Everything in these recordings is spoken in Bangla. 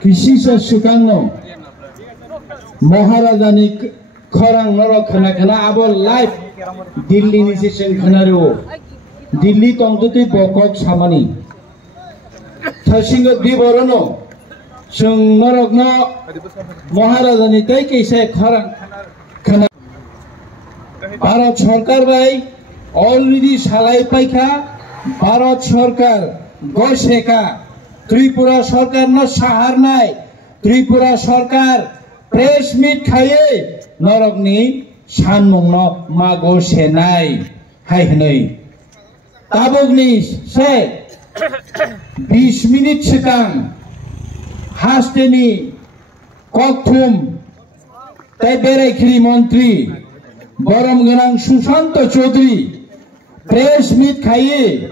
Kisisa Sukano Maharajani Korang Norok Khana Khana Abo live Delhi Nation Khanaro Delhi Tongtuti Bokok Samani Tashingo Biborono Sung Norok no Maharajani Take Ise Korang Khana Bharat Sarkar Bhai already Salai Paikha Bharat Sarkar Gosheka Tripura Sarkar no Sahar Nai Tripura Sarkar Press meet Khaye Norokni Sanmung no Mago Senai Hai Hanai Tabogni Se 20 minutes Sekang Hasteni Kokthum Taibere Khiri Montri Borom Ganang Susanto Chaudhary Press meet Khaye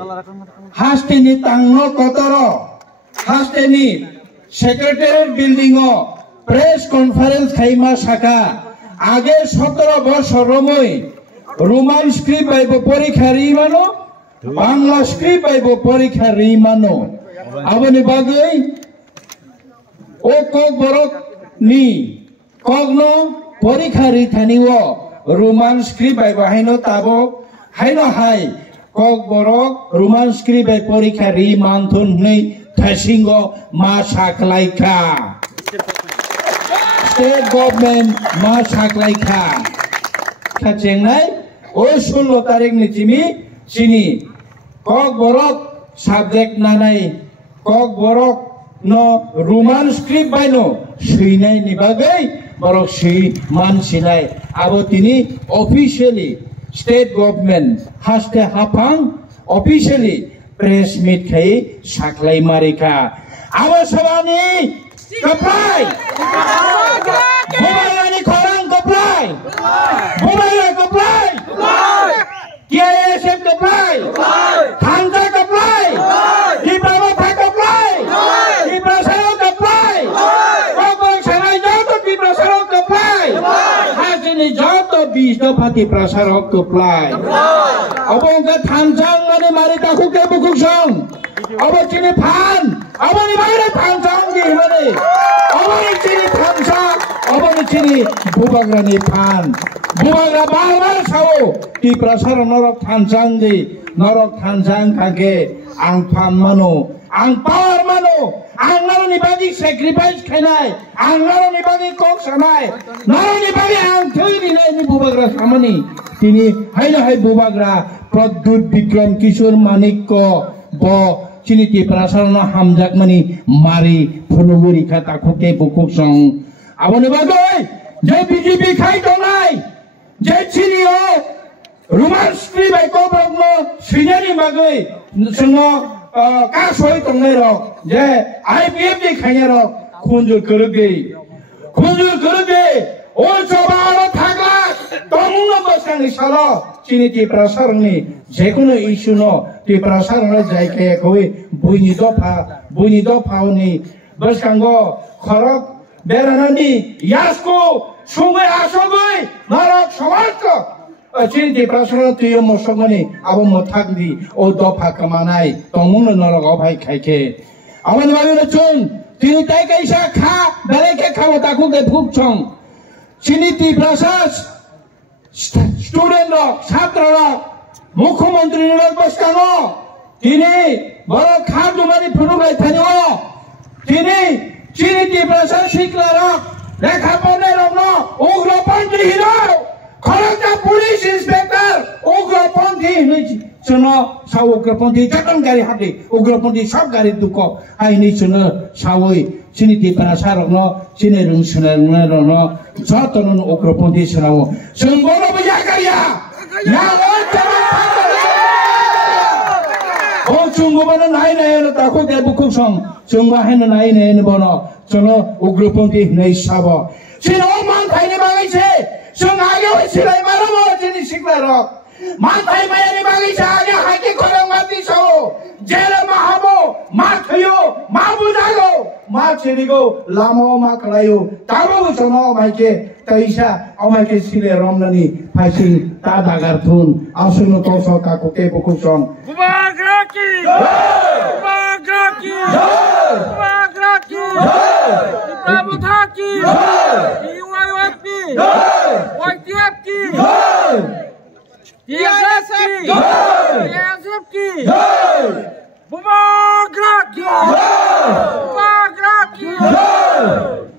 Hasteni Tangno Kotoro Hasteni Secretariat Building o Press Conference Khaima Shaka Age 17 বছর রমই রোমান স্ক্রিপ্ট পাইব পরীক্ষা রিমানো বাংলা স্ক্রিপ্ট পাইব পরীক্ষা রিমানো আবনি বাগৈ ও কক বরক নি কগনো পরীক্ষা রিথানিও রোমান স্ক্রিপ্ট পাইব হাইনো তাবো হাইনো হাই কক বরক রোমান স্ক্রিপ্ট পাই পরীক্ষা রিমানথুন nei Tashingo ma saklaika State government ma saklaika Kachengnai o 16 tarik ni chimi chini kok borok subject nanai kok borok no Roman script baino suinai ni bagai borok sui man sinai abo tini officially state government haste hapang officially press meet khai saklai marika abo sabani kaplai bubayani korang kaplai bubayani kaplai KSF kaplai Thangja kaplai Diprama Thai kaplai Diprasaro kaplai Kokong Sanai joto Diprasaro kaplai Hasini joto Bisdo Pati Prasaro kaplai Abong ka Thangjang mani mari takuk ke bukuk song Abo chini phan Abo ni mari Thangjang di mani Abo ni chini Thangjang Abo ni chini Bubagra ni phan Bubagra bar sao Di prasara norok Thangjang di Norok Thangjang kage Ang phan mano Ang power mano Ang naro ni bagi sacrifice khainai Ang naro ni bagi kok sanai Naro ni bagi ang thui di nai ni Bubagra samani Tini haina hai Bubagra Pradut Bikram Kishore Manikko Bo chini ti prasarana hamjak mani mari phunuguri khata khoke bukuk song aboni bagoi je BJP khai tonai je chini o Roman script bai ko brogno sinari bagoi sno ka soi tongai ro je IPF ni khanya ro khunjul kurge o chobaro thakla tomungno bosang salo chini ti prasarani যেকোনো ইস্যু ন তি প্রসারণ জায়গায় কই বুইনি দফাওনি বসকাঙ্গ খরক বেরানানি ইয়াসকো সুঙ্গে আসগই নরক সমাজ চিনি তি প্রসারণ তুই মসগনি আবো মথাকদি ও দফা কামানাই তমুন নরক অভাই খাইকে আমাদের বাবিনো চুন তিনি তাই কাইসা খা বেলাইকে খাওয়া তাকুকে ফুকছং চিনি তি প্রসাস স্টুডেন্ট রক ছাত্র রক মুখ্যমন্ত্রী নিরোধ বসকানো তিনি বড় খাদুমানি ফুনুগাই থানিও তিনি চিনিতি প্রশাসিক রক লেখাপড়া রক উগ্রপন্থী হিরো খরচা পুলিশ ইন্সপেক্টর উগ্রপন্থী শোনো সাউ উগ্রপন্থী যতন গাড়ি হাতে উগ্রপন্থী সব গাড়ি দুঃখ আইনি শোনো সাউই চিনিতি প্রশাসক ন চিনি রুং শুনে রুং যতন উগ্রপন্থী শোনাও শুন বড় বুঝা গাড়িয়া Chungubana nai nai na tako ke bukuk song chungba hen nai nai na bono chono ugroponti nei sabo chino man thai ni bagai che chung age oi silai maro mo chini sikla ro man thai mai ni bagai che age haki korang mati so jela mahabo ma thayo ma bujago ma chini go lamo ma kalayo tabo chono mai ke taisa amai ke sile romnani phaisin ta dagar thun asuno to so ka ko ke bukuk song Bubagra ki Prabowo ki DYF ki YTF ki TSF ki Bubagra ki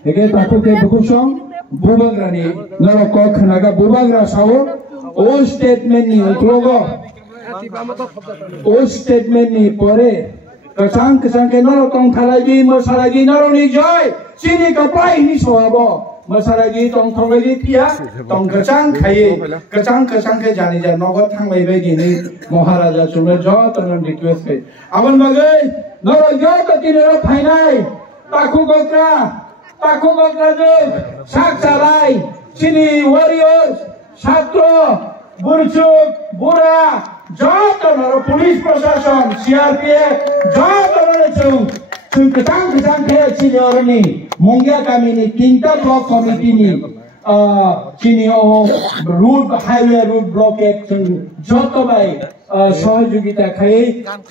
Ege takut ke bukusong Bubagra ni naroko khanaga Bubagra sao o statement ni uklogo o statement ni pore kasang ke narokong thalagi masalagi naroni joy sini kapai ni soabo masalagi tong tholagi tia tong kasang khai kasang ke jani ja nogot thanglai bagi ni maharaja chume jo tonam request kai amon bagai naro jo to tinero phainai takhu gokra jo sak salai sini warriors satro burchuk bura joto naro police protection CRPF joto naro chung kesang ke sini orni Mongya kami ni tinta block committee ni sini road highway road block chung joto bai सहयोगिता khai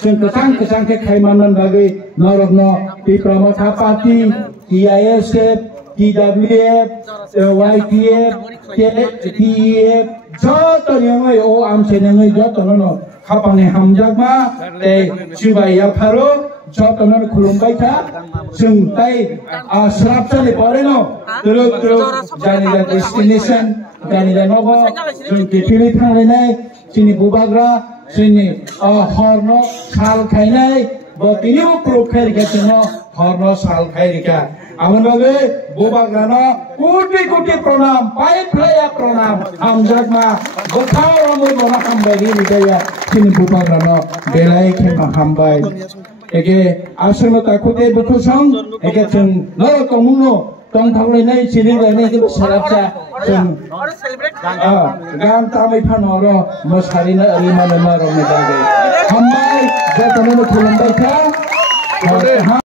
chung kesang ke khai manan bagai narokno Pramotha party TISF TWF YTF TEF joto nyangai o amse nyangai joto no khapane hamjagma te chibaya pharo joto no khulumbai tha chung tai srapchale pareno tro jani da destination jani da nogo chung pili thale nai sini Bubagra sini horno sal khainai botiniu profile getno horno sal khairika amon babe Bubagra no koটি pranam pai playa pranam hamjagma gothao ramoi bona hambai ni daya sini Bubagra no belai khema hambai ege asano takote bukusang ege chung no komuno tong thanglai nai sini nai ke sarapcha chung gam tamai phanoro mosarina arima nama rome dage hambai jatano khulumbai tha